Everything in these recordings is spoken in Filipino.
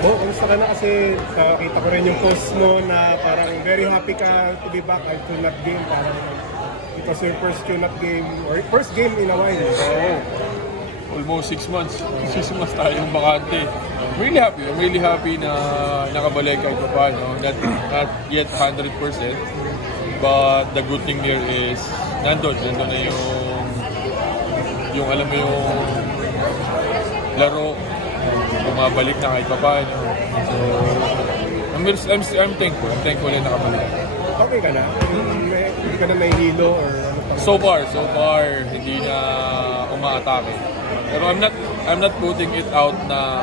Oh, kamusta ka na kasi nakita ko rin yung post mo na parang very happy ka to be back at tune-up game. Parang it was your first tune-up game or first game in a while. Oo. Almost 6 months. 6 months tayong bakante. I'm really happy na nakabalik kahit pa paano. Not yet 100%. But the good thing here is nandun na yung alam mo yung laro, bumabalik na kahit pa paano. So I'm thankful. I'm thankful na nakabalik. Okay ka na? Hindi ka na may hilo or ano pa? So far, hindi na umaatake. Pero I'm not putting it out na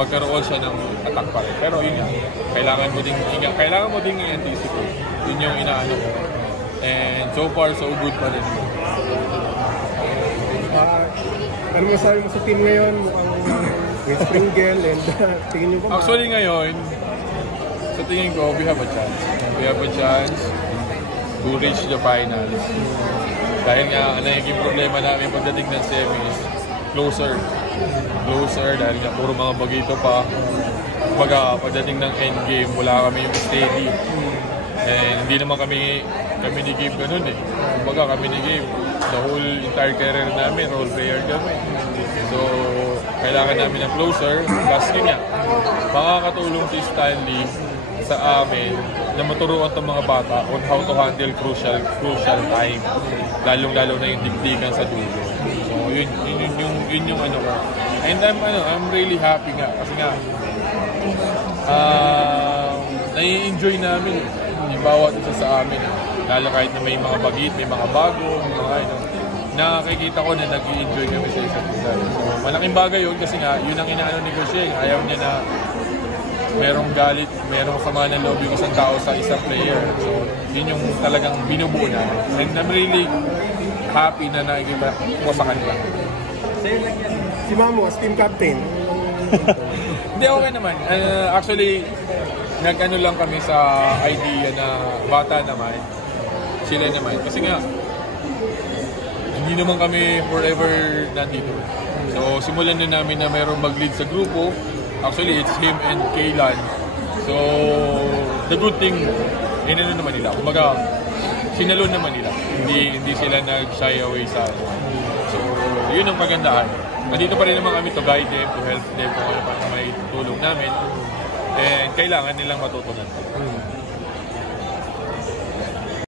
magkaroon siya ng attack pa rin. Pero yun nga, kailangan mo ding i-anticipate. Yun yung inaano ko. And so far, so good pa rin. Ano masabi mo sa team ngayon? Mukhang with Springle and tingin nyo ba? Actually ngayon, sa tingin ko, we have a chance. We have a chance to reach the finals. Dahil nga, yung problema namin pagdating ng semis, closer dahil nga puro mga bagito pa. Pagdating ng endgame, wala kami yung steady. And hindi naman kami ni Gabe ganun eh. Kami ni Gabe, the whole entire career namin, role player kami. So, kailangan namin ng closer. Plus yun nga, makakatulong si Stanley sa amin na maturuan itong mga bata on how to handle crucial time. Lalong-lalo na yung dikdikan sa dulo. So, yun yung ano ko. And I'm really happy nga. Kasi nga, nai-enjoy namin yung bawat isa sa amin. Lalo kahit na may mga bagit, may mga bago, nakikita ko na nag-i-enjoy kami sa isa't isa. So, malaking bagay yun kasi nga, yun ang inaano ni Coach. Ayaw niya na merong galit, merong sama ng loob yung isang tao sa isang player. So, yun yung talagang binubuo na. And I'm really happy na nakikita ko sa kanila. Si Mamo as team captain. Hindi, okay naman. Actually, nag-ano lang kami sa idea na bata naman. Sila naman. Kasi nga, hindi naman kami forever nandito. So, simulan na namin na mayroong mag-lead sa grupo. Actually, it's him and Kaylan. So, the good thing, inano naman nila. Kumbaga, sinalon naman nila. Hindi sila nag-shy away sa ano. So, yun ang pagandahan. Nandito pa rin naman kami to guide them, to help them kung ano pa may tulong namin. And kailangan nilang matutunan.